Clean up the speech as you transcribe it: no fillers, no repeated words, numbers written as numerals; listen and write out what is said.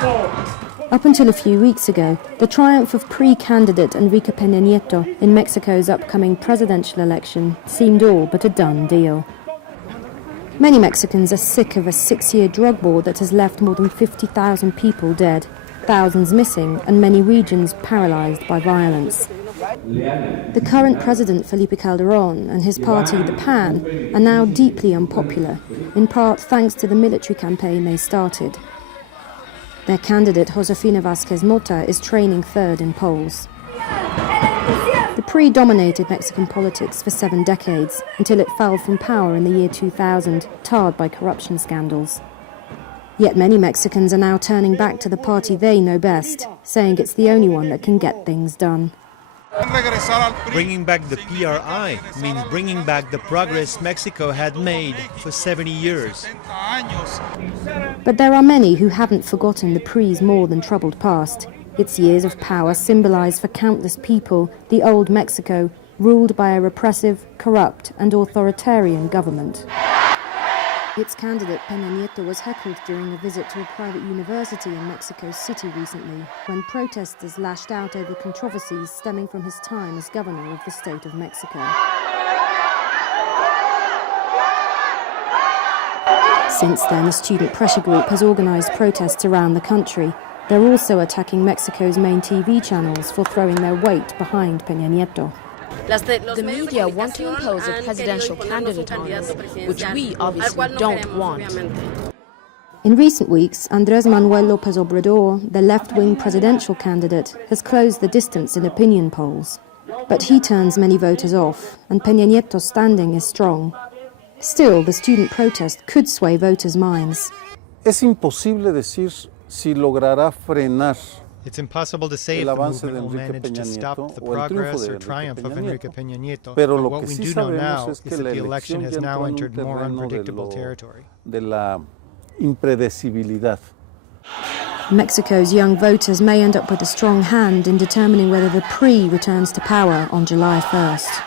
Up until a few weeks ago, the triumph of pre-candidate Enrique Pena Nieto in Mexico's upcoming presidential election seemed all but a done deal. Many Mexicans are sick of a 6-year drug war that has left more than 50,000 people dead, thousands missing, and many regions paralyzed by violence. The current president, Felipe Calderón, and his party, the PAN, are now deeply unpopular, in part thanks to the military campaign they started. Their candidate, Josefina Vázquez Mota, is training third in polls. The PRI dominated Mexican politics for 7 decades, until it fell from power in the year 2000, tarred by corruption scandals. Yet many Mexicans are now turning back to the party they know best, saying it's the only one that can get things done. Bringing back the PRI means bringing back the progress Mexico had made for 70 years. But there are many who haven't forgotten the PRI's more than troubled past. Its years of power symbolize for countless people the old Mexico, ruled by a repressive, corrupt and authoritarian government. Its candidate, Pena Nieto, was heckled during a visit to a private university in Mexico City recently, when protesters lashed out over controversies stemming from his time as governor of the state of Mexico. Since then, a student pressure group has organized protests around the country. They're also attacking Mexico's main TV channels for throwing their weight behind Pena Nieto. The media want to impose a presidential candidate on us, which we obviously don't want. In recent weeks, Andrés Manuel López Obrador, the left-wing presidential candidate, has closed the distance in opinion polls. But he turns many voters off, and Pena Nieto's standing is strong. Still, the student protest could sway voters' minds. Es imposible decir si logrará frenar. It's impossible to say if the movement will manage to stop the progress or triumph of Enrique Pena Nieto. But what we do know now is that the election has now entered more unpredictable territory. De la impredecibilidad. Mexico's young voters may end up with a strong hand in determining whether the PRI returns to power on July 1st.